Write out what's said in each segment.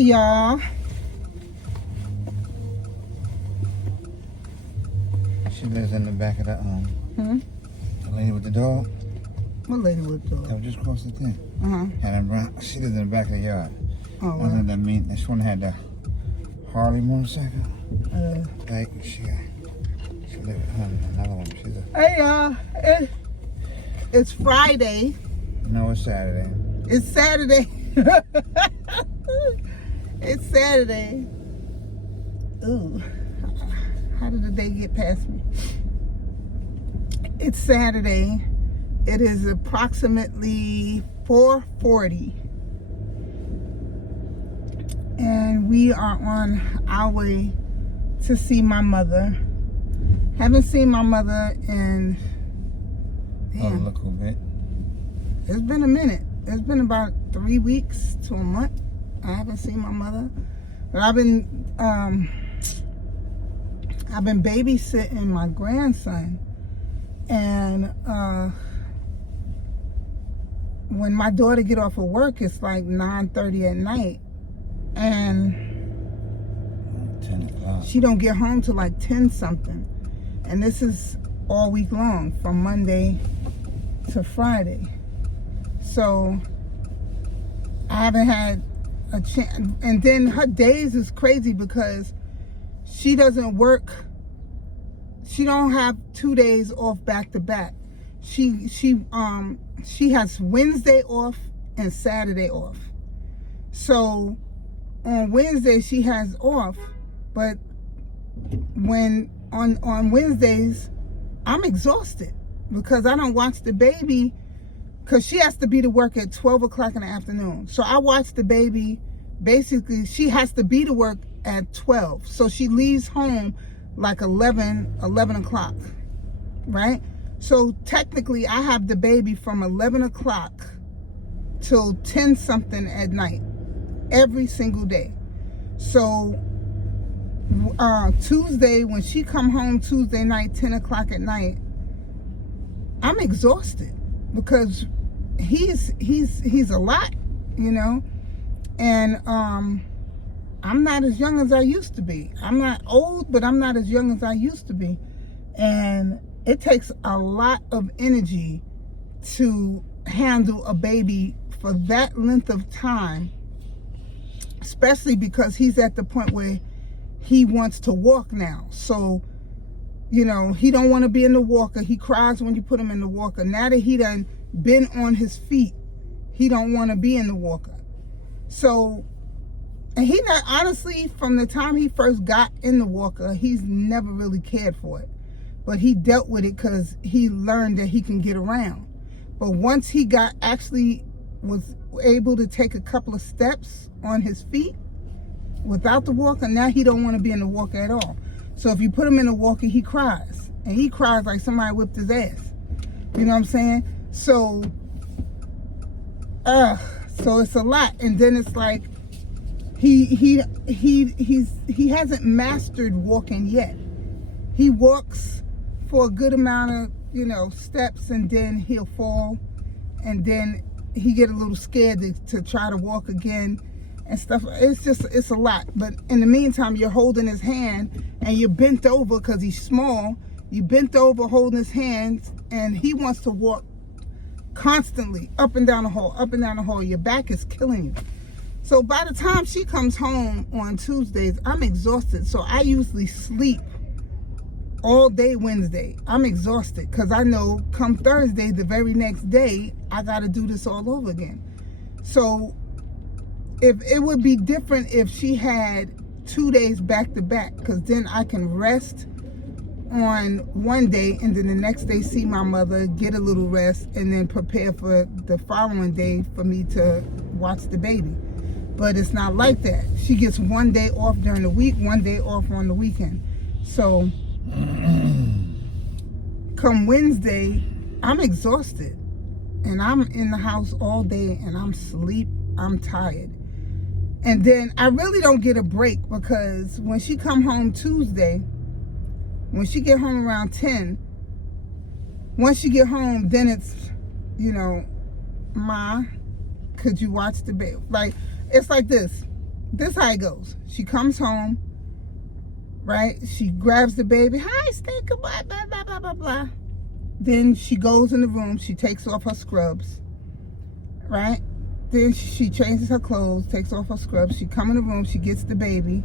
Hey y'all. She lives in the back of the the lady with the dog. What lady with the That dog? was just across the thing. Uh-huh. She lives in the back of the yard. Oh, I think that mean this one had the Harley motorcycle. Like she lived with her and another one. She's a Hey y'all. It's Friday. no, it's Saturday. It's Saturday. It's Saturday. Ooh. How did the day get past me? It's Saturday. It is approximately 4:40. And we are on our way to see my mother. Haven't seen my mother in A little bit. it's been a minute. It's been about 3 weeks to a month. I haven't seen my mother. But I've been babysitting my grandson. And when my daughter get off of work, it's like 9:30 at night. And 10 o'clock. she don't get home till like 10 something. And this is all week long, from Monday to Friday. So I haven't had a chance. And then her days is crazy because she doesn't work. She don't have 2 days off back to back. She has Wednesday off and Saturday off. So on Wednesday she has off, but when on Wednesdays I'm exhausted because I don't watch the baby, because she has to be to work at 12 o'clock in the afternoon. So I watch the baby. Basically she has to be to work at 12, so she leaves home like 11 o'clock, right? So technically I have the baby from 11 o'clock till 10 something at night every single day. So Tuesday, when she come home Tuesday night, 10 o'clock at night, I'm exhausted because he's a lot, you know. And I'm not as young as I used to be. I'm not old, but I'm not as young as I used to be. And it takes a lot of energy to handle a baby for that length of time, especially because he's at the point where he wants to walk now. So, you know, he don't want to be in the walker. He cries when you put him in the walker. Now that he done been on his feet, he don't want to be in the walker. So, and he not, honestly, from the time he first got in the walker, he's never really cared for it. But he dealt with it because he learned that he can get around. But once he was able to take a couple of steps on his feet without the walker, now he don't want to be in the walker at all. So if you put him in the walker, he cries. And he cries like somebody whipped his ass. You know what I'm saying? So it's a lot. And then it's like he hasn't mastered walking yet. He walks for a good amount of, you know, steps, and then he'll fall, and then he get a little scared to try to walk again and stuff. It's a lot. But in the meantime, you're holding his hand and you're bent over because he's small. You bent over holding his hands, and he wants to walk constantly up and down the hall, up and down the hall. Your back is killing you. So by the time she comes home on Tuesdays, I'm exhausted. So I usually sleep all day Wednesday. I'm exhausted because I know come Thursday, the very next day, I got to do this all over again. So if it would be different if she had 2 days back to back, because then I can rest on one day and then the next day see my mother, get a little rest, and then prepare for the following day for me to watch the baby. But it's not like that. She gets 1 day off during the week, 1 day off on the weekend. So come Wednesday, I'm exhausted. And I'm in the house all day and I'm tired. And then I really don't get a break, because when she come home Tuesday, when she get home around 10, once she get home, then it's, you know, Ma, could you watch the baby? Like, it's like this. this how it goes. She comes home, right? She grabs the baby. Hi, stay goodbye, blah, blah, blah, blah, blah. Then she goes in the room. She takes off her scrubs, right? Then she changes her clothes, takes off her scrubs. She come in the room. She gets the baby.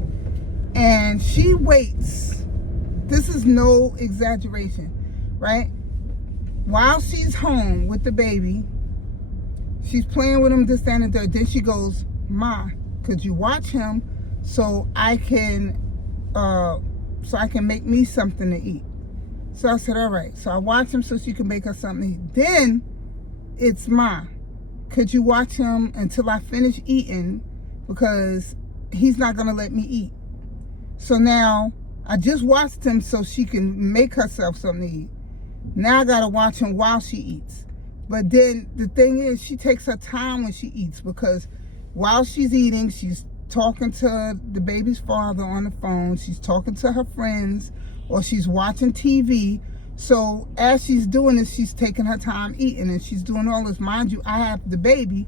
And she waits. This is no exaggeration, right? While she's home with the baby, she's playing with him, this, that, and the third. Then she goes, Ma, could you watch him so I can make me something to eat? So I said, all right. So I watch him so she can make her something to eat. Then it's, Ma, could you watch him until I finish eating, because he's not going to let me eat. So now I just watched him so she can make herself something to eat. Now I got to watch him while she eats. But then the thing is, she takes her time when she eats, because while she's eating, she's talking to the baby's father on the phone. She's talking to her friends, or she's watching TV. So as she's doing this, she's taking her time eating, and she's doing all this. Mind you, I have the baby,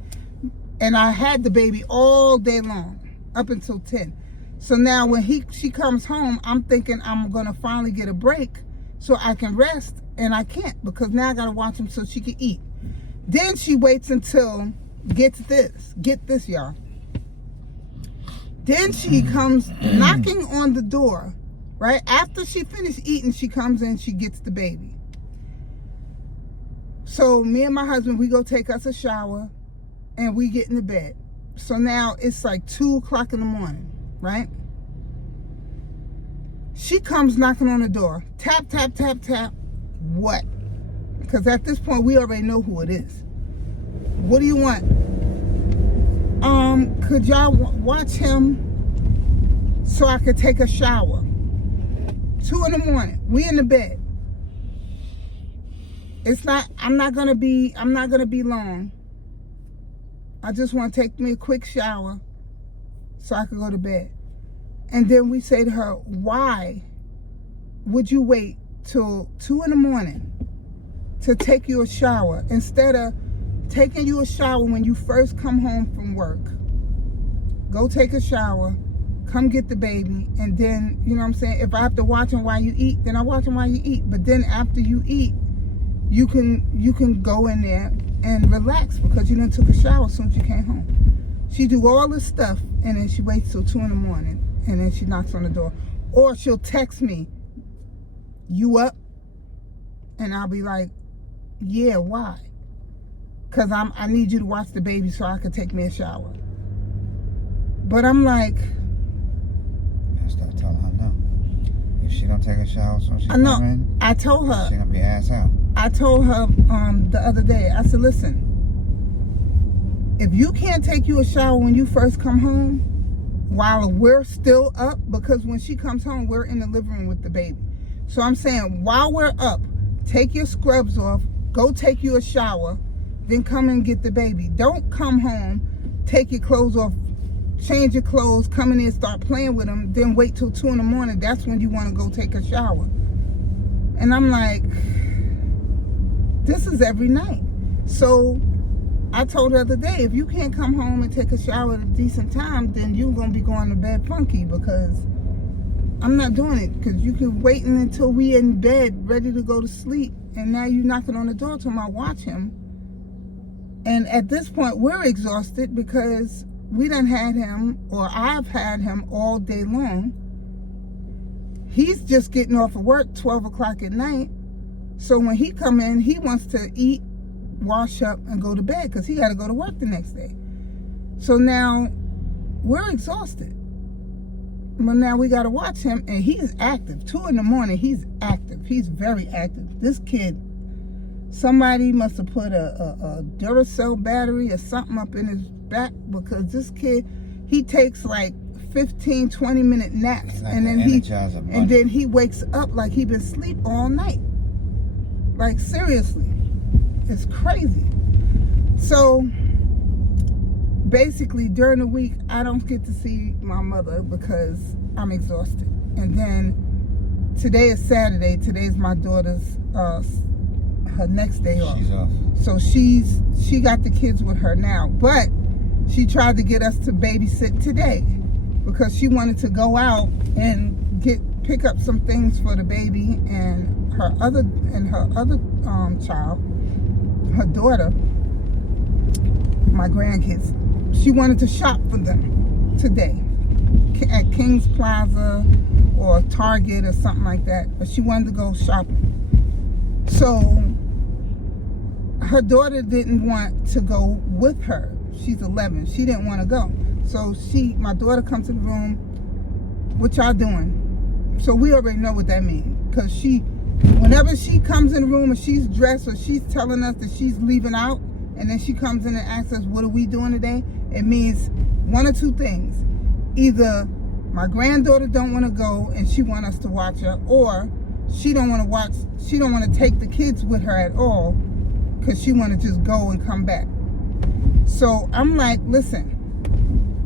and I had the baby all day long, up until 10. So now when she comes home, I'm thinking I'm going to finally get a break so I can rest, and I can't, because now I got to watch him so she can eat. Then she waits until, get this, y'all. Then she comes knocking on the door, right? After she finished eating, she comes in, she gets the baby. So me and my husband, we go take us a shower, and we get in the bed. So now it's like 2 o'clock in the morning, right? She comes knocking on the door. Tap, tap, tap, tap. What? Because at this point, we already know who it is. What do you want? Could y'all watch him so I could take a shower? 2 in the morning. We in the bed. I'm not gonna be long. I just want to take me a quick shower so I could go to bed. And then we say to her, why would you wait till 2 in the morning to take you a shower instead of taking you a shower when you first come home from work? Go take a shower, come get the baby, and then, you know what I'm saying, if I have to watch him while you eat, then I watch him while you eat. But then after you eat, you can go in there and relax, because you done took a shower as soon as you came home. She do all this stuff, and then she waits till 2 in the morning, and then she knocks on the door. Or she'll text me, you up? And I'll be like, yeah, why? Because I need you to watch the baby so I can take me a shower. But I'm like, stop telling her no. If she don't take a shower so she I know. come in, I told her. She gonna be ass out. I told her the other day, I said, listen, if you can't take you a shower when you first come home while we're still up, because when she comes home, we're in the living room with the baby. So I'm saying, while we're up, take your scrubs off, go take you a shower, then come and get the baby. Don't come home, take your clothes off, change your clothes, come in there and start playing with them, then wait till 2 in the morning. That's when you want to go take a shower. And I'm like, this is every night. So I told her the other day, if you can't come home and take a shower at a decent time, then you're going to be going to bed funky, because I'm not doing it. Because you can wait until we in bed ready to go to sleep, and now you're knocking on the door till I watch him. And at this point, we're exhausted because we done had him, or I've had him all day long. He's just getting off of work 12 o'clock at night. So when he come in, he wants to eat, wash up, and go to bed, because he got to go to work the next day. So now we're exhausted. But now we got to watch him, and he's active. 2 in the morning, he's active. He's very active. This kid, somebody must have put a Duracell battery or something up in his back, because this kid, he takes like 15, 20-minute naps, like and then he wakes up like he been asleep all night. Like, seriously, it's crazy. So basically during the week, I don't get to see my mother because I'm exhausted. And then today is Saturday. Today's my daughter's her next day off. She's off. So she got the kids with her now, but she tried to get us to babysit today. because she wanted to go out and pick up some things for the baby and her other child, her daughter, my grandkids. She wanted to shop for them today at King's Plaza or Target or something like that, but she wanted to go shopping. So her daughter didn't want to go with her. She's 11. She didn't want to go. So my daughter comes to the room, what y'all doing? So we already know what that means, because whenever she comes in the room and she's dressed or she's telling us that she's leaving out, and then she comes in and asks us, what are we doing today? It means one or two things. Either my granddaughter don't want to go and she want us to watch her, or she don't want to take the kids with her at all, because she want to just go and come back. So I'm like, listen,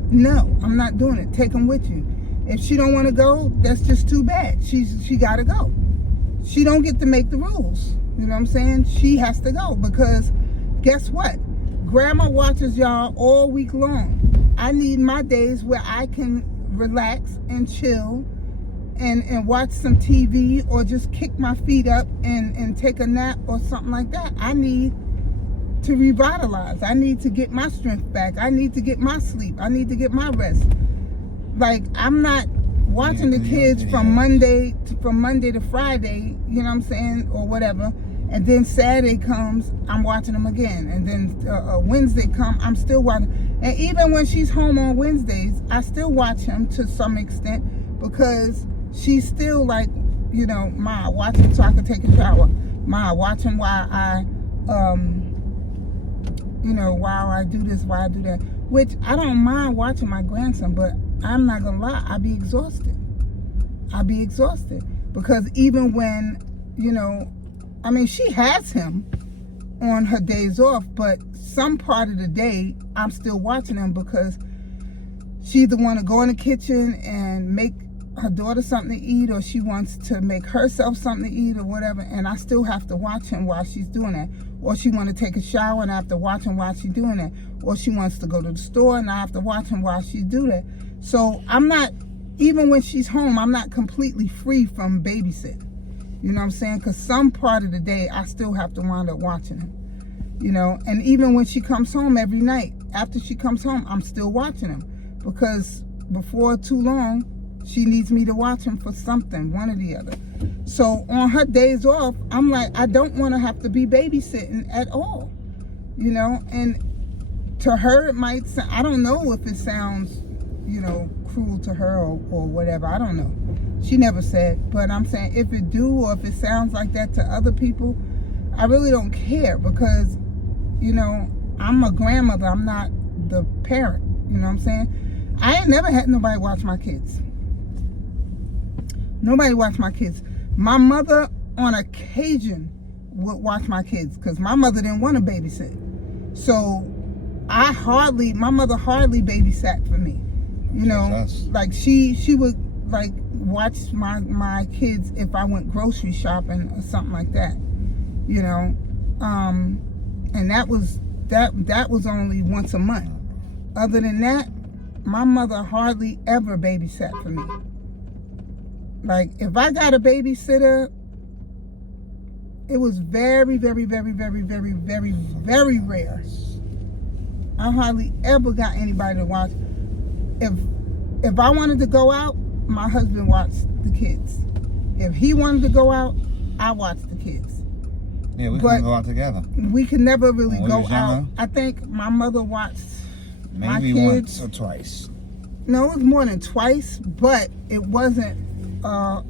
no, I'm not doing it. Take them with you. If she don't want to go, that's just too bad. She got to go. She don't get to make the rules. You know what I'm saying? She has to go, because guess what? Grandma watches y'all all week long. I need my days where I can relax and chill and watch some TV, or just kick my feet up and take a nap or something like that. I need to revitalize. I need to get my strength back. I need to get my sleep. I need to get my rest. Like, I'm not watching the kids from Monday to Friday, you know what I'm saying, or whatever, and then Saturday comes, I'm watching them again, and then Wednesday comes, I'm still watching. And even when she's home on Wednesdays, I still watch him to some extent, because she's still like, you know, Ma, watch him so I can take a shower. Ma, watch him while I while I do this, while I do that. Which I don't mind watching my grandson, but I'm not gonna lie, I'll be exhausted. Because even when, she has him on her days off, but some part of the day I'm still watching him, because she either want to go in the kitchen and make her daughter something to eat, or she wants to make herself something to eat or whatever, and I still have to watch him while she's doing that. Or she want to take a shower and I have to watch him while she's doing that. Or she wants to go to the store and I have to watch him while she do that. So I'm not, even when she's home, I'm not completely free from babysitting. You know what I'm saying? Because some part of the day I still have to wind up watching him. And even when she comes home every night, after she comes home, I'm still watching him, because before too long, she needs me to watch him for something, one or the other. So on her days off, I'm like, I don't want to have to be babysitting at all, and to her it might sound, I don't know if it sounds, cruel to her or whatever, I don't know. She never said, but I'm saying if it do, or if it sounds like that to other people, I really don't care, because, I'm a grandmother, I'm not the parent, you know what I'm saying? I ain't never had nobody watch my kids. Nobody watched my kids. My mother, on occasion, would watch my kids, because my mother didn't want to babysit. So my mother hardly babysat for me. Like she would like watch my kids if I went grocery shopping or something like that. And that was only once a month. Other than that, my mother hardly ever babysat for me. Like, if I got a babysitter, it was very, very, very, very, very, very, very rare. I hardly ever got anybody to watch. If I wanted to go out, my husband watched the kids. If he wanted to go out, I watched the kids. Yeah, we couldn't go out together. We could never really when go out. I think my mother watched my kids once or twice. No, it was more than twice, but it wasn't an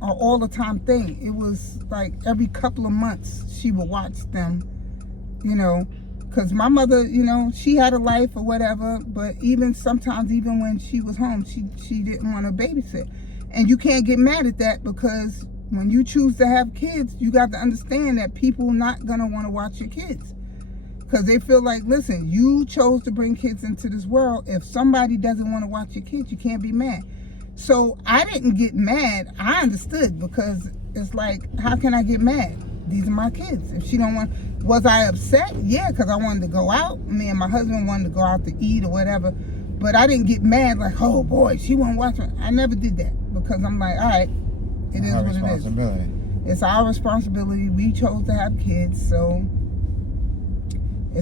all the time thing. It was like every couple of months she would watch them, because my mother, she had a life or whatever, but sometimes when she was home, she didn't want to babysit. And you can't get mad at that, because when you choose to have kids, you got to understand that people not going to want to watch your kids. Because they feel like, listen, you chose to bring kids into this world. If somebody doesn't want to watch your kids, you can't be mad. So I didn't get mad. I understood, because it's like, how can I get mad? These are my kids. If she don't want, was I upset? Yeah, because I wanted to go out. Me and my husband wanted to go out to eat or whatever. But I didn't get mad like, oh boy, she won't watch it. I never did that because I'm like, all right, it is Our what it is. responsibility. It's our responsibility. We chose to have kids, so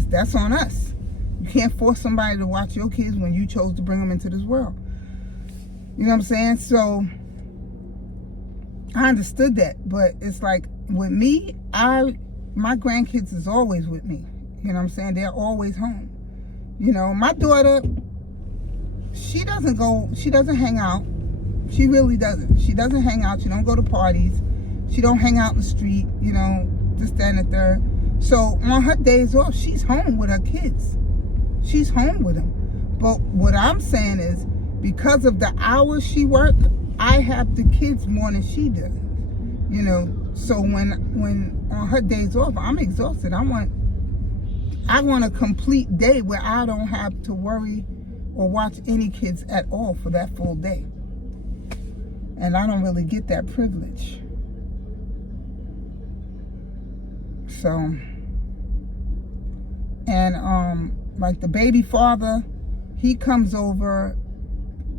that's on us. You can't force somebody to watch your kids when you chose to bring them into this world. You know what I'm saying? So I understood that, but it's like with me, my grandkids is always with me. You know what I'm saying? They're always home. You know, my daughter, she doesn't hang out. She really doesn't. She doesn't hang out. She don't go to parties. She don't hang out in the street, you know, this, that, and the third. So on her days off, she's home with her kids. She's home with them. But what I'm saying is, because of the hours she works, I have the kids more than she does. You know, so when on her days off, I'm exhausted. I want a complete day where I don't have to worry or watch any kids at all for that full day. And I don't really get that privilege. So, and like the baby father, he comes over,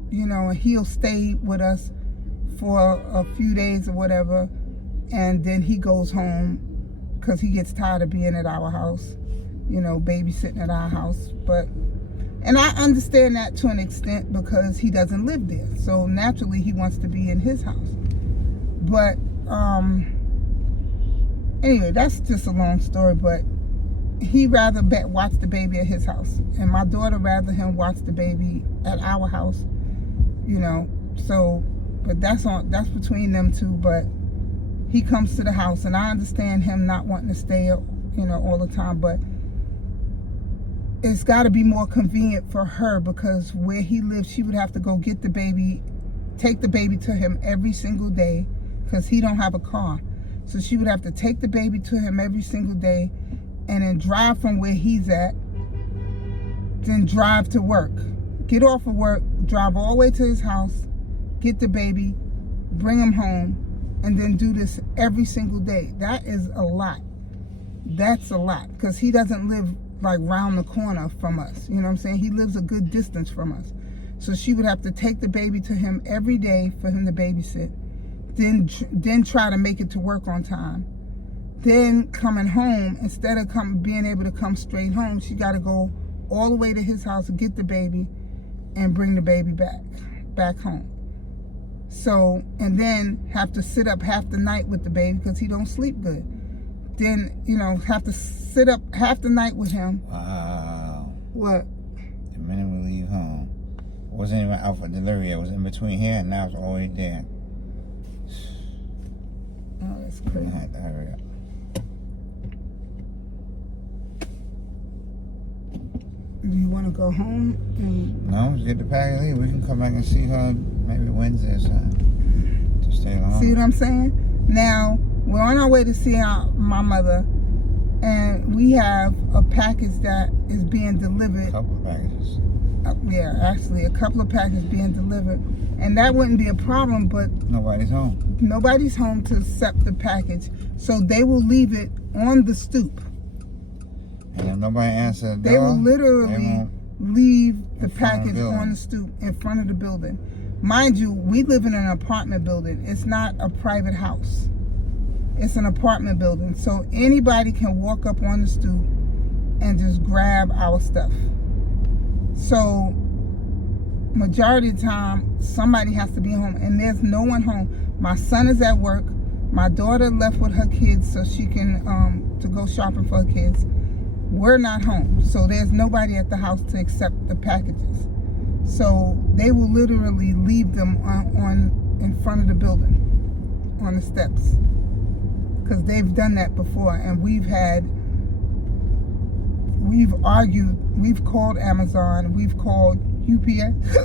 you know, and he'll stay with us for a few days or whatever, and then he goes home because he gets tired of being at our house, you know, babysitting at our house. And I understand that to an extent because he doesn't live there, so naturally he wants to be in his house. But anyway, that's just a long story, but he rather watch the baby at his house, and my daughter rather him watch the baby at our house, you know. So, but that's between them two. But he comes to the house, and I understand him not wanting to stay, you know, all the time. But it's got to be more convenient for her because where he lives, she would have to go get the baby, take the baby to him every single day because he don't have a car. So she would have to take the baby to him every single day and then drive from where he's at, then drive to work. Get off of work, drive all the way to his house, get the baby, bring him home, and then do this every single day. That is a lot. That's a lot because he doesn't live like round the corner from us. You know what I'm saying? He lives a good distance from us. So she would have to take the baby to him every day for him to babysit. Then try to make it to work on time. Then coming home, instead of being able to come straight home, she got to go all the way to his house and get the baby and bring the baby back home. So, and then have to sit up half the night with the baby because he don't sleep good. Then, you know, have to sit up half the night with him. Wow. What? The minute we leave home, wasn't even out for delivery. It was in between here and now it's already there. Oh, that's I crazy. had to hurry up. Do you want to go home? No, just get the package leave. We can come back and see her maybe Wednesday or something. To stay long. See what I'm saying? Now, we're on our way to see my mother, and we have a package that is being delivered. A couple of packages. Yeah, actually, a couple of packages being delivered. And that wouldn't be a problem, but Nobody's home. nobody's home to accept the package. So they will leave it on the stoop. And if nobody answers the door, They will literally leave the in front of the package building. on the stoop in front of the building. Mind you, we live in an apartment building. It's not a private house. It's an apartment building. So anybody can walk up on the stoop and just grab our stuff. So majority of the time, somebody has to be home, and there's no one home. My son is at work. My daughter left with her kids so she can to go shopping for her kids. We're not home, so there's nobody at the house to accept the packages. So they will literally leave them on in front of the building, on the steps, because they've done that before, and we've argued. We've called Amazon, we've called UPS,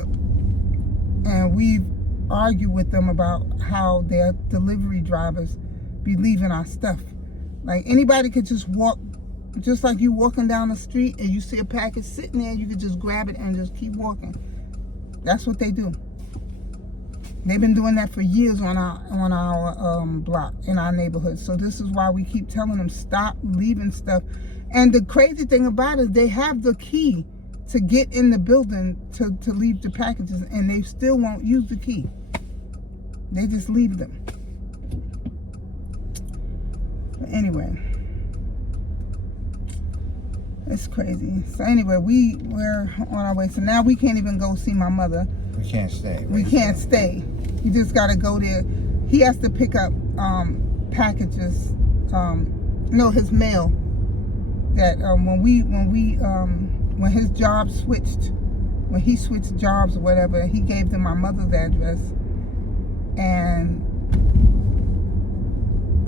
and we've argued with them about how their delivery drivers be leaving our stuff. Like anybody could just walk, just like you walking down the street and you see a package sitting there, you could just grab it and just keep walking. That's what they do. They've been doing that for years on our block, in our neighborhood. So this is why we keep telling them, stop leaving stuff. And the crazy thing about it, they have the key to get in the building to leave the packages, and they still won't use the key. They just leave them. But anyway, it's crazy. So anyway, we're on our way. So now we can't even go see my mother. We can't stay. We can't stay. You just gotta go there. He has to pick up packages. No, his mail. That when his job switched, when he switched jobs or whatever, he gave them my mother's address, and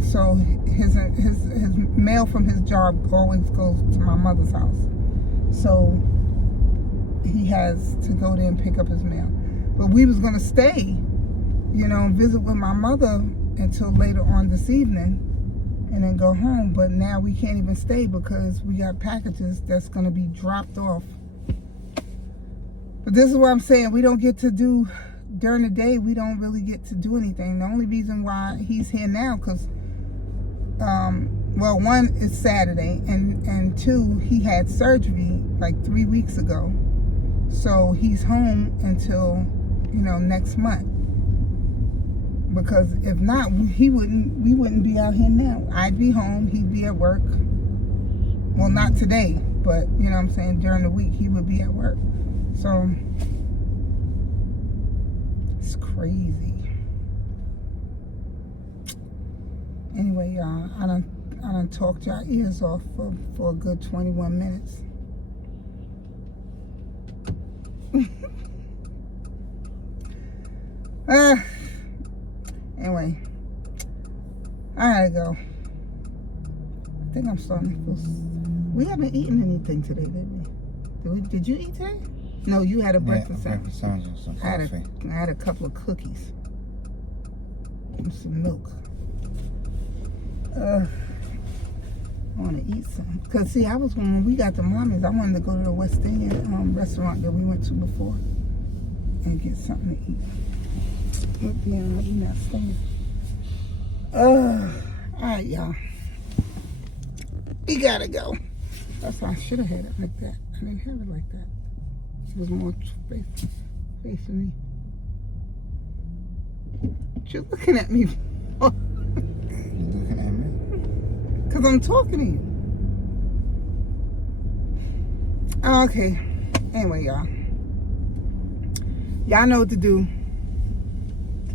so his mail from his job always goes to my mother's house. So he has to go there and pick up his mail. But we was gonna stay, and visit with my mother until later on this evening, and then go home. But now we can't even stay because we got packages that's gonna be dropped off. But this is what I'm saying. We don't get to do during the day. We don't really get to do anything. The only reason why he's here now, because well, one is Saturday, and two, he had surgery like 3 weeks ago. So he's home until next month. Because if not, we wouldn't be out here now. I'd be home, he'd be at work. Well, not today, but you know what I'm saying, during the week he would be at work. So it's crazy. Anyway, y'all, I done talked y'all ears off for a good 21 minutes. Anyway, I gotta go. I think I'm starting to feel. We haven't eaten anything today, did we? Did you eat today? No, you had a breakfast sandwich. Some I coffee. had a couple of cookies and some milk. I want to eat some. Cause see, when we got the mommies, I wanted to go to the West Indian restaurant that we went to before and get something to eat. But yeah, I'm not staying. Alright, y'all. We gotta go. That's why I should have had it like that. I didn't have it like that. It was more facing me. What you looking at me for? You looking at me? Because I'm talking to you. Okay. Anyway, y'all. Y'all know what to do.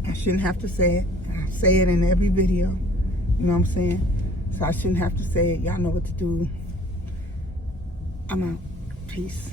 I shouldn't have to say it. I say it in every video. You know what I'm saying? So I shouldn't have to say it. Y'all know what to do. I'm out. Peace.